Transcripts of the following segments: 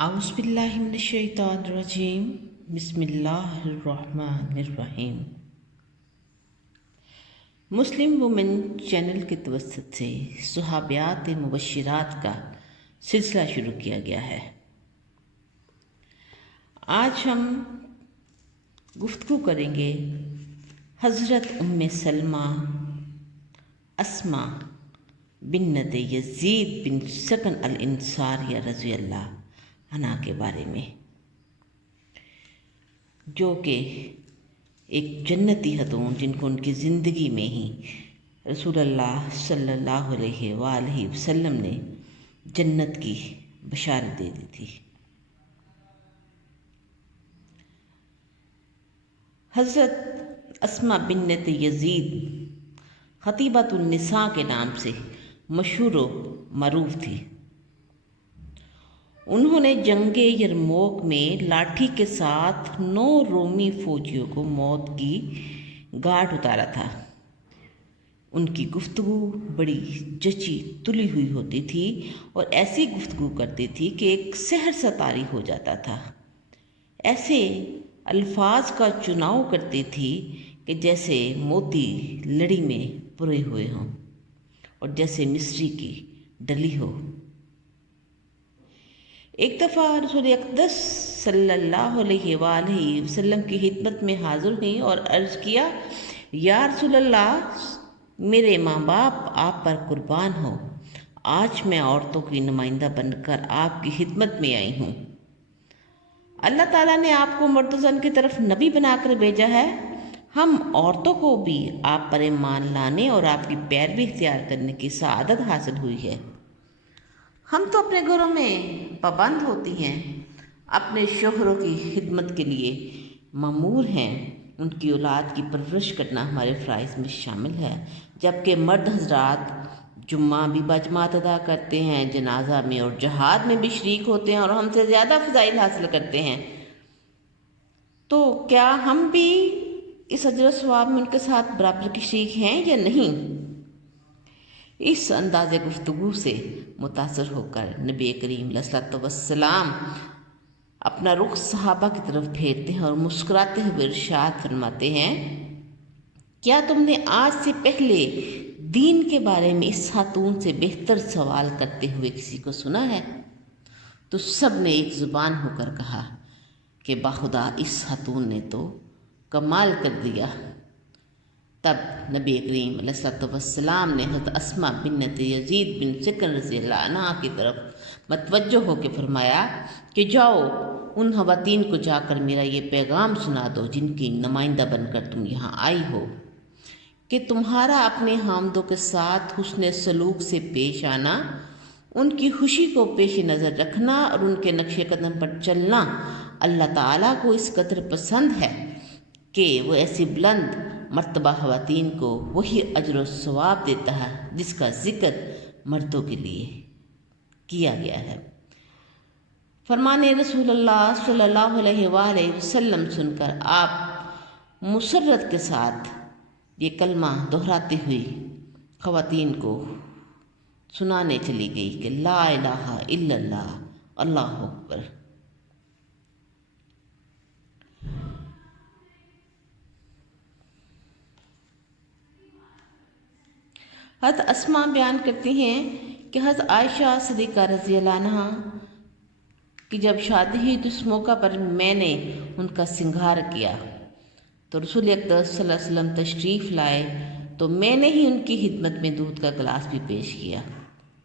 اعوذ باللہ من الشیطان الرجیم بسم اللہ الرحمن الرحیم۔ مسلم وومن چینل کے توسط سے صحابیات مبشرات کا سلسلہ شروع کیا گیا ہے۔ آج ہم گفتگو کریں گے حضرت ام سلمہ اسماء بنت یزید بن سکن الانصاریہ رضی اللہ عنہا کے بارے میں، جو کہ ایک جنتی خاتون جن کو ان کی زندگی میں ہی رسول اللہ صلی اللہ علیہ وآلہ وسلم نے جنت کی بشارت دے دی تھی۔ حضرت اسماء بنت یزید خطیبۃ النساء کے نام سے مشہور و معروف تھی۔ انہوں نے جنگ یرموک میں لاٹھی کے ساتھ 9 رومی فوجیوں کو موت کی گھاٹ اتارا تھا۔ ان کی گفتگو بڑی جچی تلی ہوئی ہوتی تھی اور ایسی گفتگو کرتی تھی کہ ایک سحر سا طاری ہو جاتا تھا۔ ایسے الفاظ کا چناؤ کرتی تھی کہ جیسے موتی لڑی میں پروئے ہوئے ہوں اور جیسے مصری کی ڈلی ہو۔ ایک دفعہ رسول اقدس صلی اللہ علیہ وآلہ وسلم کی خدمت میں حاضر ہوئیں اور عرض کیا، یا رسول اللہ، میرے ماں باپ آپ پر قربان ہو، آج میں عورتوں کی نمائندہ بن کر آپ کی خدمت میں آئی ہوں۔ اللہ تعالیٰ نے آپ کو مرد و زن کی طرف نبی بنا کر بھیجا ہے۔ ہم عورتوں کو بھی آپ پر ایمان لانے اور آپ کی پیروی اختیار کرنے کی سعادت حاصل ہوئی ہے۔ ہم تو اپنے گھروں میں پابند ہوتی ہیں، اپنے شوہروں کی خدمت کے لیے مامور ہیں، ان کی اولاد کی پرورش کرنا ہمارے فرائض میں شامل ہے، جبکہ مرد حضرات جمعہ بھی باجماعت ادا کرتے ہیں، جنازہ میں اور جہاد میں بھی شریک ہوتے ہیں اور ہم سے زیادہ فضائل حاصل کرتے ہیں۔ تو کیا ہم بھی اس اجر و ثواب میں ان کے ساتھ برابر کی شریک ہیں یا نہیں؟ اس انداز گفتگو سے متاثر ہو کر نبی کریم علیہ الصلوۃ والسلام اپنا رخ صحابہ کی طرف پھیرتے ہیں اور مسکراتے ہوئے ارشاد فرماتے ہیں، کیا تم نے آج سے پہلے دین کے بارے میں اس خاتون سے بہتر سوال کرتے ہوئے کسی کو سنا ہے؟ تو سب نے ایک زبان ہو کر کہا کہ باخدا اس خاتون نے تو کمال کر دیا۔ تب نبی کریم علیہ الصلوۃ والسلام نے حضرت اسماء بنت یزید بن سکن رضی اللہ عنہا کی طرف متوجہ ہو کے فرمایا کہ جاؤ ان خواتین کو جا کر میرا یہ پیغام سنا دو جن کی نمائندہ بن کر تم یہاں آئی ہو، کہ تمہارا اپنے حامدوں کے ساتھ حسن سلوک سے پیش آنا، ان کی خوشی کو پیش نظر رکھنا اور ان کے نقش قدم پر چلنا اللہ تعالیٰ کو اس قدر پسند ہے کہ وہ ایسی بلند مرتبہ خواتین کو وہی اجر و ثواب دیتا ہے جس کا ذکر مردوں کے لیے کیا گیا ہے۔ فرمان رسول اللہ صلی اللہ علیہ وآلہ وسلم سن کر آپ مسرت کے ساتھ یہ کلمہ دہراتی ہوئی خواتین کو سنانے چلی گئی کہ لا الہ الا اللہ، اللہ اکبر۔ حضرت اسماء بیان کرتی ہیں کہ حضرت عائشہ صدیقہ رضی اللہ عنہا کی جب شادی ہوئی تو اس موقع پر میں نے ان کا سنگھار کیا، تو رسول اقدس صلی اللہ علیہ وسلم تشریف لائے تو میں نے ہی ان کی خدمت میں دودھ کا گلاس بھی پیش کیا۔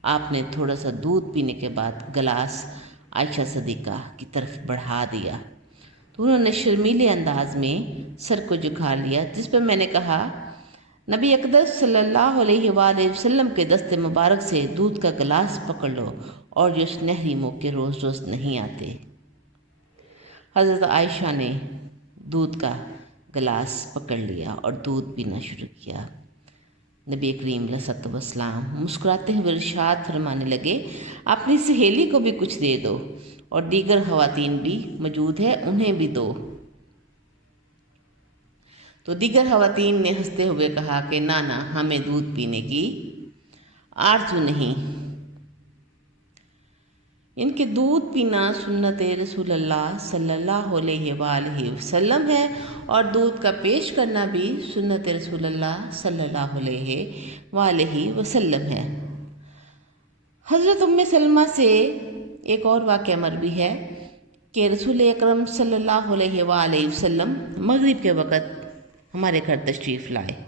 آپ نے تھوڑا سا دودھ پینے کے بعد گلاس عائشہ صدیقہ کی طرف بڑھا دیا تو انہوں نے شرمیلے انداز میں سر کو جھکا لیا، جس پر میں نے کہا، نبی اقدس صلی اللہ علیہ وآلہ وسلم کے دست مبارک سے دودھ کا گلاس پکڑ لو، اور جو سنہری موقع روز روز نہیں آتے۔ حضرت عائشہ نے دودھ کا گلاس پکڑ لیا اور دودھ پینا شروع کیا۔ نبی کریم علیہ الصلوۃ والسلام مسکراتے ہوئے ارشاد فرمانے لگے، اپنی سہیلی کو بھی کچھ دے دو، اور دیگر خواتین بھی موجود ہے انہیں بھی دو۔ تو دیگر خواتین نے ہنستے ہوئے کہا کہ نانا، ہمیں دودھ پینے کی آرزو نہیں۔ ان کے دودھ پینا سنت رسول اللہ صلی اللہ علیہ وآلہ وسلم ہے، اور دودھ کا پیش کرنا بھی سنت رسول اللہ صلی اللہ علیہ وآلہ وسلم ہے۔ حضرت ام سلمہ سے ایک اور واقعہ مروی ہے کہ رسول اکرم صلی اللہ علیہ وآلہ وسلم مغرب کے وقت ہمارے گھر تشریف لائے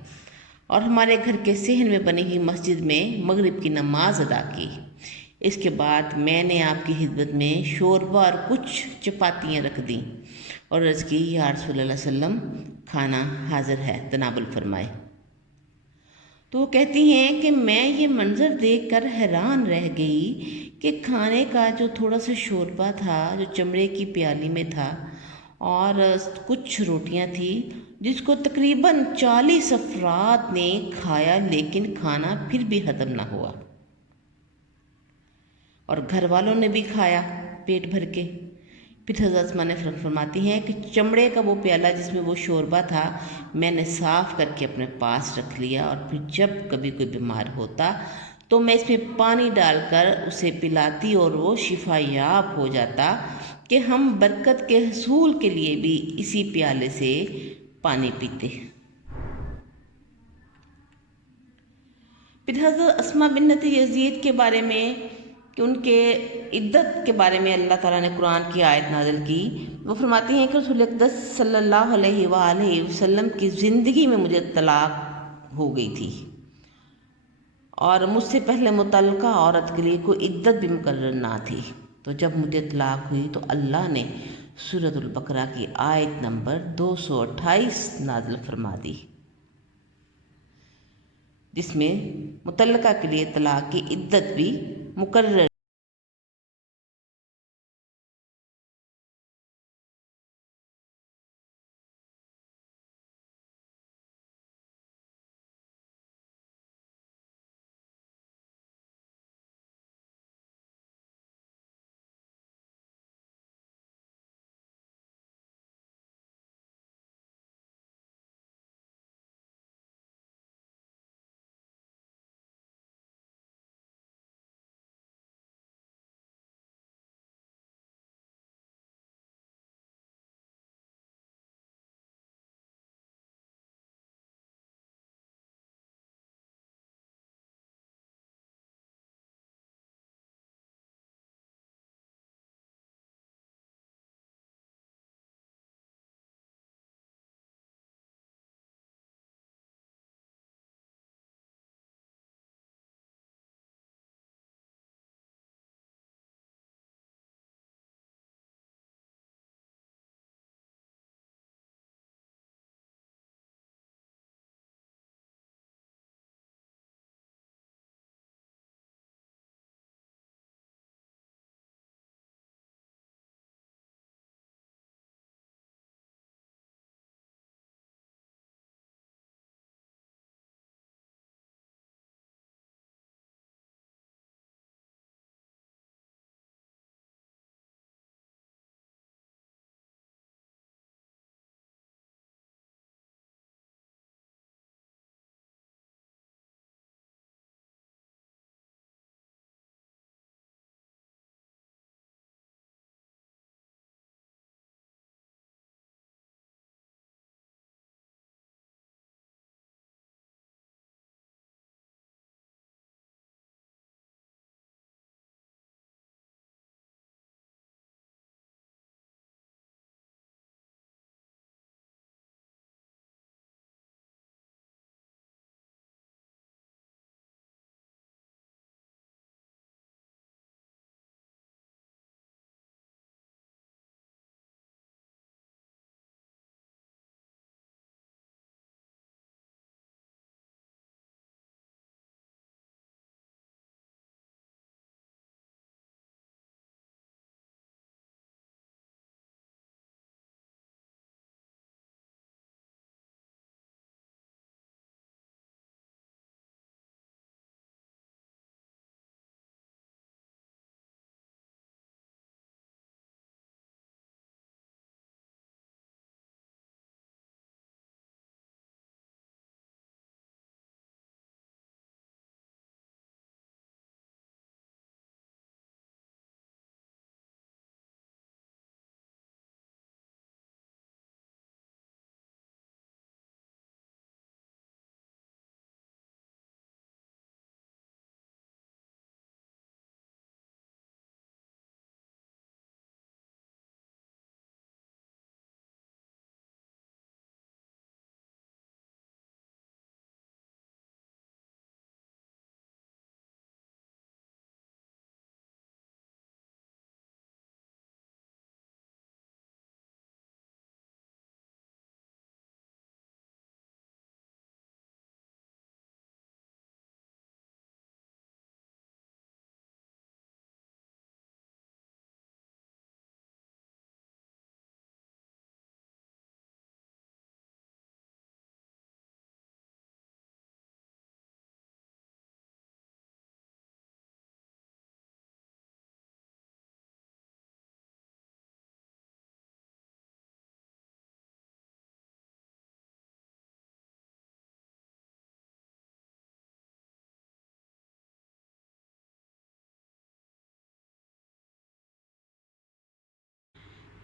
اور ہمارے گھر کے صحن میں بنی ہوئی مسجد میں مغرب کی نماز ادا کی۔ اس کے بعد میں نے آپ کی خدمت میں شوربہ اور کچھ چپاتیاں رکھ دیں اور عرض کی، یا رسول اللہ صلی اللہ علیہ وسلم کھانا حاضر ہے، تناول فرمائے۔ تو وہ کہتی ہیں کہ میں یہ منظر دیکھ کر حیران رہ گئی کہ کھانے کا جو تھوڑا سا شوربہ تھا جو چمڑے کی پیالی میں تھا اور کچھ روٹیاں تھیں جس کو تقریباً 40 افراد نے کھایا، لیکن کھانا پھر بھی ہضم نہ ہوا، اور گھر والوں نے بھی کھایا پیٹ بھر کے۔ پھر حضرت اسماء نے فرماتی ہیں کہ چمڑے کا وہ پیالہ جس میں وہ شوربہ تھا میں نے صاف کر کے اپنے پاس رکھ لیا، اور پھر جب کبھی کوئی بیمار ہوتا تو میں اس میں پانی ڈال کر اسے پلاتی اور وہ شفا یاب ہو جاتا، کہ ہم برکت کے حصول کے لیے بھی اسی پیالے سے پانی پیتے۔ پھر حضرت اسماء بنت یزید کے بارے میں کہ ان کے عدت کے بارے میں اللہ تعالیٰ نے قرآن کی آیت نازل کی۔ وہ فرماتی ہیں کہ رسول اقدس صلی اللہ علیہ وآلہ وسلم کی زندگی میں مجھے طلاق ہو گئی تھی، اور مجھ سے پہلے متعلقہ عورت کے لیے کوئی عدت بھی مقرر نہ تھی۔ تو جب مجھے طلاق ہوئی تو اللہ نے سورۃ البقرہ کی آیت نمبر 228 نازل فرما دی، جس میں متعلقہ کے لیے طلاق کی عدت بھی مقرر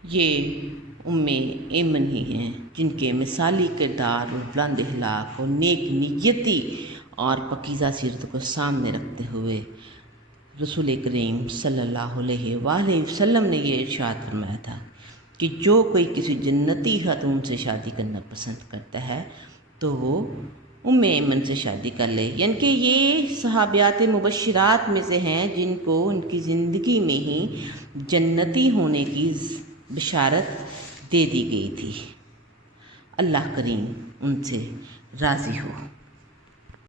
یہ ایمن ہی ہیں جن کے مثالی کردار اور بلند اخلاق اور نیک نیتی اور پاکیزہ سیرت کو سامنے رکھتے ہوئے رسول کریم صلی اللہ علیہ وآلہ وسلم نے یہ ارشاد فرمایا تھا کہ جو کوئی کسی جنتی خاتون سے شادی کرنا پسند کرتا ہے تو وہ ایمن سے شادی کر لے، یعنی کہ یہ صحابیات مبشرات میں سے ہیں جن کو ان کی زندگی میں ہی جنتی ہونے کی بشارت دے دی گئی تھی۔ اللہ کریم ان سے راضی ہو۔